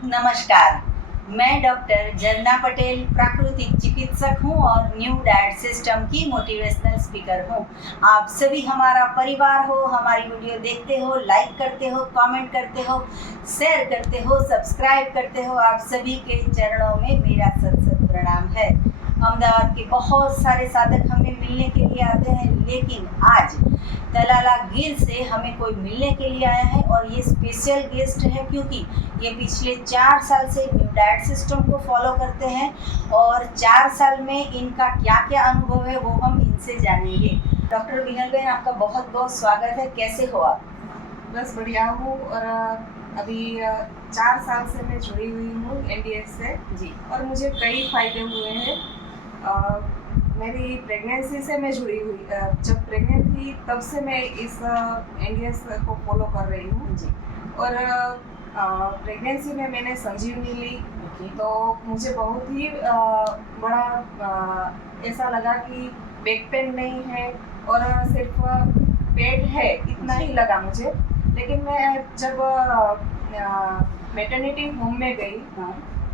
नमस्कार, मैं डॉक्टर जरना पटेल प्राकृतिक चिकित्सक हूं और न्यू डाइट सिस्टम की मोटिवेशनल स्पीकर हूं। आप सभी हमारा परिवार हो, हमारी वीडियो देखते हो, लाइक करते हो, कमेंट करते हो, शेयर करते हो, सब्सक्राइब करते हो। आप सभी के चरणों में मेरा सत सत प्रणाम है। अहमदाबाद के बहुत सारे साधक हमें मिलने के लिए आते हैं, लेकिन आज तलाला गिर से हमें कोई मिलने के लिए आया है और ये स्पेशल गेस्ट है क्योंकि ये पिछले 4 साल से न्यू डाइट सिस्टम को फॉलो करते हैं और 4 साल में इनका क्या क्या अनुभव है वो हम इनसे जानेंगे। डॉक्टर विनल बहन, आपका बहुत बहुत स्वागत है। कैसे हो आप? बस बढ़िया हूँ और अभी 4 साल से मैं जुड़ी हुई हूँ एनडीएस से जी। और मुझे कई फायदे हुए हैं। मेरी प्रेगनेंसी से मैं जुड़ी हुई, जब प्रेग्नेंट थी तब से मैं इस एनडीएस को फॉलो कर रही हूँ जी। और प्रेगनेंसी में मैंने संजीवनी ली तो मुझे बहुत ही बड़ा ऐसा लगा कि बैक पेन नहीं है और सिर्फ पेट है, इतना ही लगा मुझे। लेकिन मैं जब मैटरनिटी होम में गई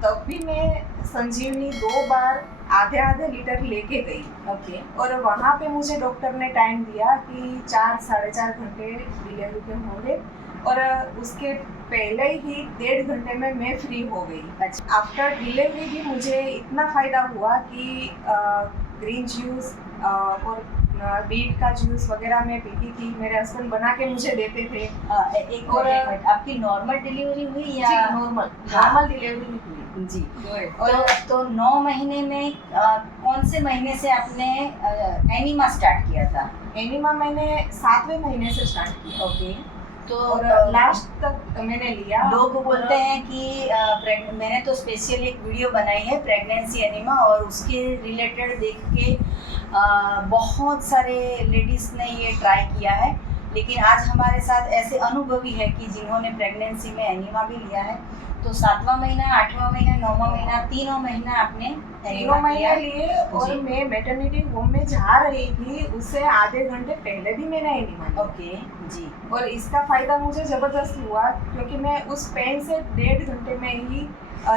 तब भी मैं संजीवनी 2 बार आधे लीटर लेके गई। और वहाँ पे मुझे डॉक्टर ने टाइम दिया कि 4-4.5 घंटे डिलीवरी के होंगे और उसके पहले ही 1.5 घंटे में मैं फ्री हो गई। आफ्टर डिलीवरी भी मुझे इतना फ़ायदा हुआ कि ग्रीन जूस और बीट का जूस वगैरह मैं पीती थी। मेरे हस्बैंड बना के मुझे देते थे। और आपकी नॉर्मल डिलीवरी हुई या? नॉर्मल डिलीवरी हुई जी। और तो 9 महीने में कौन से महीने से आपने एनिमा स्टार्ट किया था? एनिमा मैंने 7वें महीने से स्टार्ट किया। ओके। तो लास्ट तक मैंने लिया। लोग बोलते हैं कि मैंने तो स्पेशल एक वीडियो बनाई है प्रेगनेंसी एनिमा और उसके रिलेटेड देख के बहुत सारे लेडीज़ ने ये ट्राई किया है। लेकिन आज हमारे साथ ऐसे अनुभवी है कि जिन्होंने प्रेगनेंसी में एनिमा भी लिया है। तो 7वां महीना, 8वां महीना, 9वां महीना, 3 महीना आपने 3 महीने लिए और मैं मैटरनिटी होम में जा रही थी, उससे आधे घंटे पहले भी मैंने एनिमा लिया। ओके जी। और इसका फायदा मुझे जबरदस्त हुआ क्योंकि मैं उस पेन से 1.5 घंटे में ही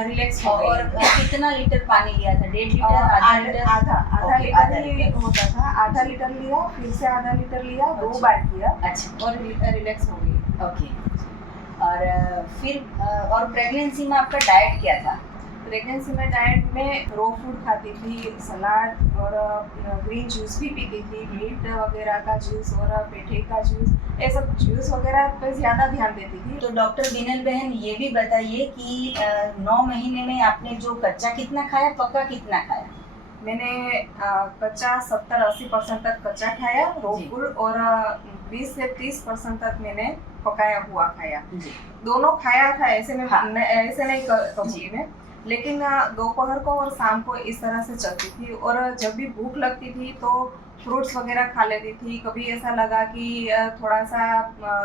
रिलैक्स हो गई। और कितना लीटर पानी लिया था? 1.5 लीटर? आधा लीटर ही होता था। आधा लीटर लिया, फिर से आधा लीटर लिया, 2 बार किया। अच्छा। और रिलैक्स हो गई। ओके। और फिर और प्रेगनेंसी में आपका डाइट क्या था? प्रेगनेंसी में डाइट में रो फूड खाती थी, सलाद और ग्रीन जूस भी पीती थी, बीट वगैरह का जूस और पेठे का जूस, ये सब जूस वगैरह पे ज़्यादा ध्यान देती थी। तो डॉक्टर विनल बहन, ये भी बताइए कि 9 महीने में आपने जो कच्चा कितना खाया, पक्का कितना खाया? मैंने कच्चा 70-80% तक कच्चा खाया रो फूड और 20 से 30% तक मैंने पकाया हुआ खाया। दोनों खाया था, ऐसे में ऐसे नहीं कहूँगी मैं। लेकिन दोपहर को और शाम को इस तरह से चलती थी और जब भी भूख लगती थी तो फ्रूट्स वगैरह खा लेती थी। कभी ऐसा लगा कि थोड़ा सा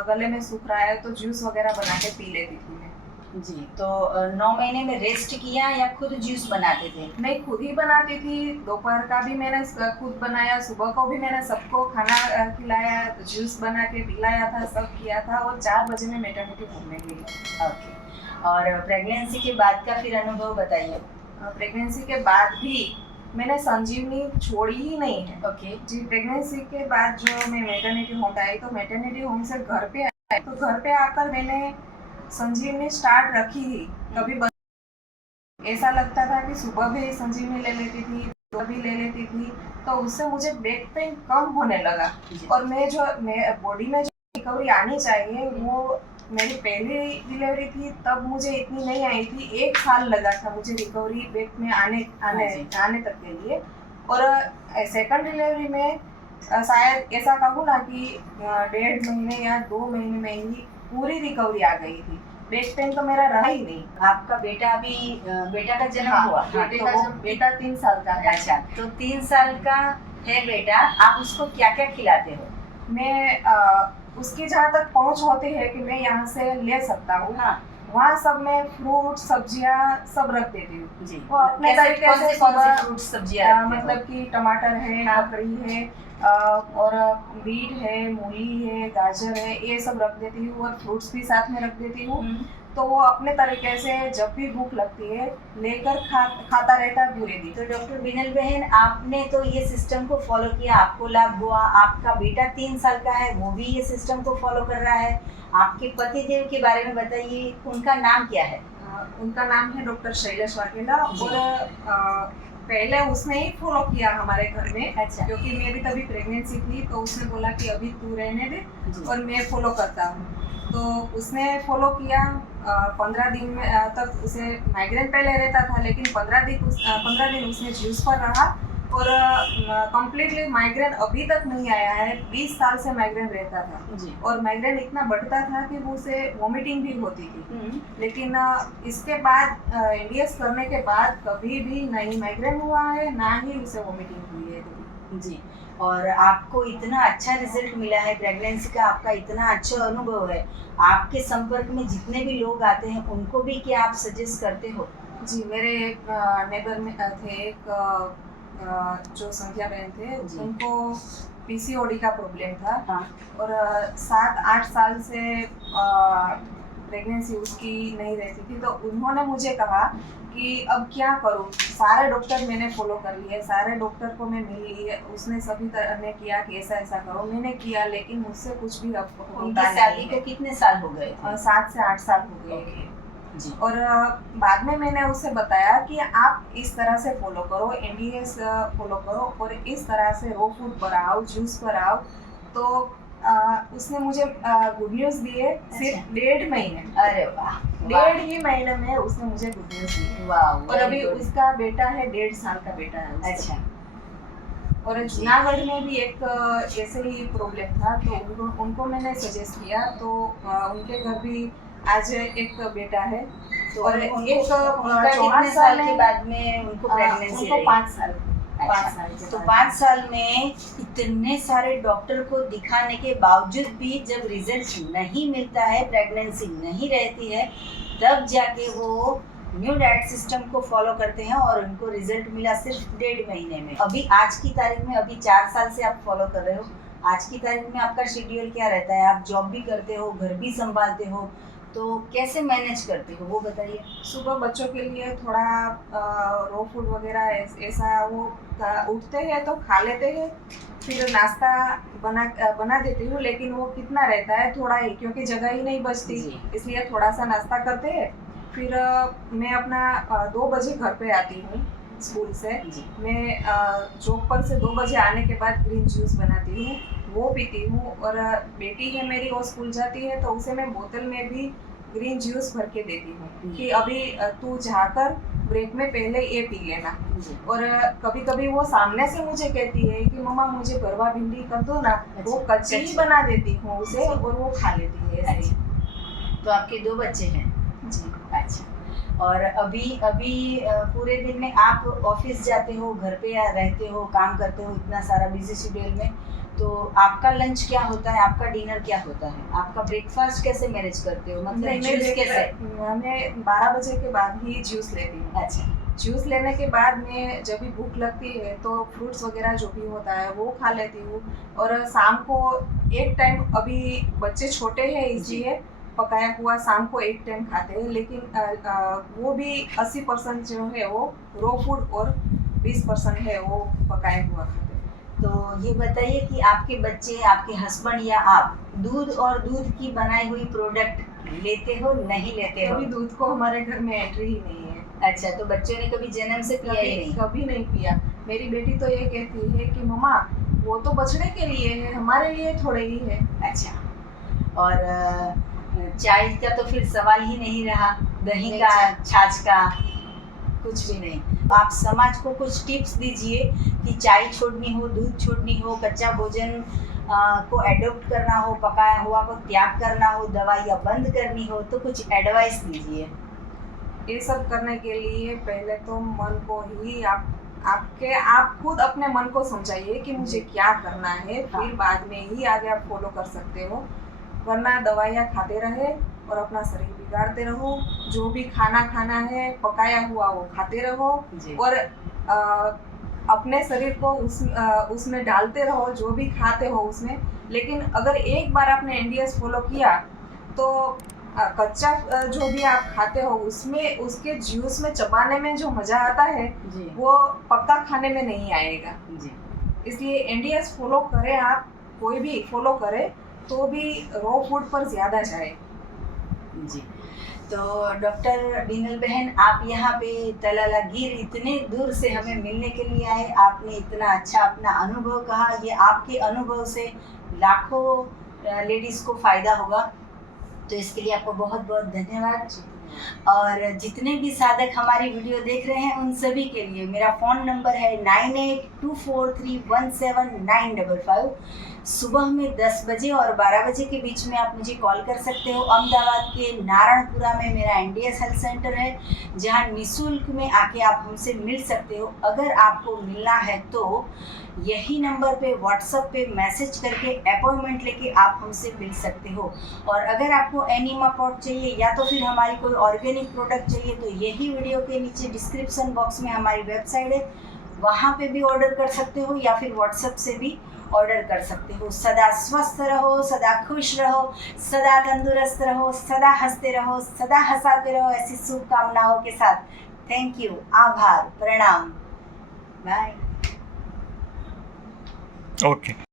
गले में सूख रहा है तो जूस वगैरह बना के पी लेती थी मैं। जी। तो 9 महीने में रेस्ट किया या खुद जूस बनाते थे? मैं खुद ही बनाती थी। दोपहर का भी मैंने खुद बनाया, सुबह को भी मैंने सबको खाना खिलाया, जूस बना के पिलाया था, सब किया था और 4 बजे में मैटरनिटी होम में गई। ओके। और प्रेगनेंसी के बाद का फिर अनुभव बताइए। प्रेगनेंसी के बाद भी मैंने संजीवनी छोड़ी ही नहीं है। ओके जी। प्रेगनेंसी के बाद जो मैं मैटरनिटी होम आई तो मैटरनिटी होम से घर पे आई तो घर पे आकर मैंने संजीवनी स्टार्ट रखी ही। कभी ऐसा लगता था कि सुबह भी संजीवनी ले लेती थी, सुबह भी ले लेती थी, तो उससे मुझे बैक पेन कम होने लगा और मैं बॉडी में जो रिकवरी आनी चाहिए वो मेरी पहली डिलीवरी थी तब मुझे इतनी नहीं आई थी। 1 साल लगा था मुझे रिकवरी बैक में आने तक के लिए। और सेकंड डिलीवरी में शायद ऐसा कहूँ ना कि 1.5 महीने या 2 महीने में ही पूरी रिकवरी आ गई थी। बैक पेन तो मेरा रहा ही नहीं। आपका बेटा का जन्म हुआ? बेटा 3 साल का है। अच्छा, तो 3 साल का है बेटा, आप उसको क्या क्या खिलाते हो? मैं उसकी जहाँ तक पहुँच होती है कि मैं यहाँ से ले सकता हूँ, वहाँ सब मैं फ्रूट सब्जियाँ सब रख देती हूँ जी। वो अपने तरीके से। कौन सी फ्रूट सब्जियाँ? मतलब कि टमाटर है, ककड़ी है और बीट है, मूली है, गाजर है, ये सब रख देती हूँ और फ्रूट्स भी साथ में रख देती हूँ। तो वो अपने तरीके से जब भी भूख लगती है लेकर खाता रहता है पूरे दिन। तो डॉक्टर बिनल बहन, आपने तो ये सिस्टम को फॉलो किया, आपको लाभ हुआ। आपका बेटा 3 साल का है, वो भी ये सिस्टम को फॉलो कर रहा है। आपके पतिदेव के बारे में बताइए, उनका नाम क्या है? उनका नाम है डॉक्टर शैलेश वाघेला। और पहले उसने ही फॉलो किया हमारे घर में। अच्छा। क्योंकि मेरी तभी प्रेगनेंसी थी, तो उसने बोला कि अभी तू रहने दे और मैं फॉलो करता हूँ। तो उसने फॉलो किया। 15 दिन में तक उसे माइग्रेन पहले रहता था, लेकिन 15 दिन उसने जूस पर रहा और कम्प्लीटली माइग्रेन अभी तक नहीं आया है। 20 साल से माइग्रेन रहता था जी। और माइग्रेन इतना बढ़ता था कि वो उसे वॉमिटिंग भी होती थी। लेकिन इसके बाद एनडीएस करने के बाद कभी भी नहीं माइग्रेन हुआ है, ना ही उसे वॉमिटिंग हुई है जी। और आपको इतना अच्छा रिजल्ट मिला है, प्रेगनेंसी का आपका इतना अच्छा अनुभव है। आपके संपर्क में जितने भी लोग आते हैं उनको भी क्या आप सजेस्ट करते हो? जी, मेरे नेबर में थे एक जो संध्या बहन थे, उनको पीसीओडी का प्रॉब्लम था। हाँ। और 7-8 साल से प्रेगनेंसी उसकी नहीं रहती थी। तो उन्होंने मुझे कहा कि अब क्या करूं, सारे डॉक्टर मैंने फॉलो कर लिए, सारे डॉक्टर को मैं मिल ली, उसने सभी तरह ने किया कि ऐसा ऐसा करो, मैंने किया, लेकिन मुझसे कुछ भी अब होता उनकी नहीं शादी है। को कितने साल हो गए? 7 से 8 साल हो गए। जी। और बाद में मैंने उसे बताया कि आप इस तरह से फॉलो करो, एनडीएस फॉलो करो और इस तरह से रो फूड पर आओ, जूस पर आओ। तो उसने मुझे गुड न्यूज़ दिए सिर्फ 1.5 महीने। अरे वाह! 1.5 ही महीने में उसने मुझे गुड न्यूज़ दी। वाह! और अभी उसका बेटा है, 1.5 साल का बेटा है उसका। अच्छा। और जूनागढ़ में भी एक ऐसे ही प्रॉब्लम था, तो उनको मैंने सजेस्ट किया। तो उनके घर भी आज एक बेटा है। तो और उनको एक उनका 14 कितने साल के में बाद में उनको प्रेगनेंसी उनको रही? 5 साल। अच्छा। 5 साल के तो बाद। 5 साल में इतने सारे डॉक्टर को दिखाने के बावजूद भी जब रिजल्ट नहीं मिलता है, प्रेगनेंसी नहीं रहती है, तब जाके वो न्यू डाइट सिस्टम को फॉलो करते हैं और उनको रिजल्ट मिला सिर्फ 1.5 महीने में। अभी आज की तारीख में, अभी 4 साल से आप फॉलो कर रहे हो, आज की तारीख में आपका शेड्यूल क्या रहता है? आप जॉब भी करते हो, घर भी संभालते हो, तो कैसे मैनेज करते हो वो बताइए। सुबह बच्चों के लिए थोड़ा रो फूड वगैरह ऐसा वो उठते हैं तो खा लेते हैं, फिर नाश्ता बना देती हूँ, लेकिन वो कितना रहता है, थोड़ा ही, क्योंकि जगह ही नहीं बचती, इसलिए थोड़ा सा नाश्ता करते हैं। फिर मैं अपना 2 बजे घर पे आती हूँ स्कूल से। मैं जॉब पर से 2 बजे आने के बाद ग्रीन जूस बनाती हूँ, वो पीती हूँ। और बेटी है मेरी, वो स्कूल जाती है, तो उसे मैं बोतल में भी ग्रीन जूस भर के देती हूँ कि अभी तू जाकर ब्रेक में पहले ये पी लेना। और कभी कभी वो सामने से मुझे कहती है कि मम्मा मुझे भरवा भिंडी कर दो ना। वो कच्ची ही बना देती हूँ उसे और वो खा लेती है ऐसे ही। तो आपके 2 बच्चे हैं? जी। अच्छा। और अभी पूरे दिन में आप ऑफिस जाते हो, घर पे रहते हो, काम करते हो, इतना सारा बिजी शेड्यूल में, तो आपका लंच क्या होता है, आपका डिनर क्या होता है, आपका ब्रेकफास्ट कैसे मैनेज करते हो? मतलब जूस कैसे? मैं 12 बजे के बाद ही जूस लेती हूँ। अच्छा। जूस लेने के बाद में जब भी भूख लगती है तो फ्रूट्स वगैरह जो भी होता है वो खा लेती हूँ। और शाम को एक टाइम, अभी बच्चे छोटे हैं इसलिए पकाया हुआ शाम को एक टाइम खाते हैं, लेकिन वो भी 80% जो है वो रो फूड और 20% है वो पकाया हुआ खाते हैं। तो ये बताइए कि आपके बच्चे, आपके हस्बैंड या आप दूध और दूध की बनाई हुई प्रोडक्ट लेते हो, नहीं लेते हो? कभी दूध को हमारे घर में एंट्री ही नहीं है। अच्छा। तो बच्चों ने कभी जन्म से पिया ही नहीं? कभी नहीं पिया। मेरी बेटी तो ये कहती है कि मम्मा वो तो बछड़े के लिए है, हमारे लिए थोड़े ही है। अच्छा। और चाय का तो फिर सवाल ही नहीं रहा, दही का, छाछ का, कुछ भी नहीं। आप समाज को कुछ टिप्स दीजिए कि चाय छोड़नी हो, दूध छोड़नी हो, कच्चा भोजन को एडॉप्ट करना हो, पकाया हुआ को त्याग करना हो, दवाइयाँ बंद करनी हो, तो कुछ एडवाइस दीजिए। ये सब करने के लिए पहले तो मन को ही आप खुद अपने मन को समझाइए कि मुझे क्या करना है, फिर बाद में ही आगे आप फॉलो कर सकते हो। वरना दवाइयाँ खाते रहे और अपना शरीर बिगाड़ते रहो। जो भी खाना खाना है पकाया हुआ वो खाते रहो और अपने शरीर को उसमें डालते रहो, जो भी खाते हो उसमें। लेकिन अगर एक बार आपने एनडीएस फॉलो किया तो कच्चा जो भी आप खाते हो उसमें उसके जूस में चबाने में जो मज़ा आता है जी वो पक्का खाने में नहीं आएगा। जी इसलिए एनडीएस फॉलो करें, आप कोई भी फॉलो करे तो भी रॉ फूड पर ज़्यादा जाए। जी। तो डॉक्टर बीनल बहन, आप यहाँ पे तलाला गिर इतने दूर से हमें मिलने के लिए आए, आपने इतना अच्छा अपना अनुभव कहा, ये आपके अनुभव से लाखों लेडीज़ को फ़ायदा होगा, तो इसके लिए आपको बहुत बहुत धन्यवाद। और जितने भी साधक हमारी वीडियो देख रहे हैं उन सभी के लिए मेरा फ़ोन नंबर है 9824317955। सुबह में 10 बजे और 12 बजे के बीच में आप मुझे कॉल कर सकते हो। अहमदाबाद के नारायणपुरा में मेरा एनडीएस हेल्थ सेंटर है, जहां निःशुल्क में आके आप हमसे मिल सकते हो। अगर आपको मिलना है तो यही नंबर पे व्हाट्सएप पे मैसेज करके अपॉइंटमेंट लेके आप हमसे मिल सकते हो। और अगर आपको एनीमा पॉट चाहिए या तो फिर हमारी कोई ऑर्गेनिक प्रोडक्ट चाहिए तो यही वीडियो के नीचे डिस्क्रिप्शन बॉक्स में हमारी वेबसाइट है, वहाँ पे भी ऑर्डर कर सकते हो या फिर व्हाट्सएप से भी ऑर्डर कर सकते हो। सदा स्वस्थ रहो, सदा खुश रहो, सदा तंदुरुस्त रहो, सदा हंसते रहो, सदा हंसाते रहो, ऐसी शुभकामनाओं के साथ। थैंक यू, आभार, प्रणाम, बाय। ओके।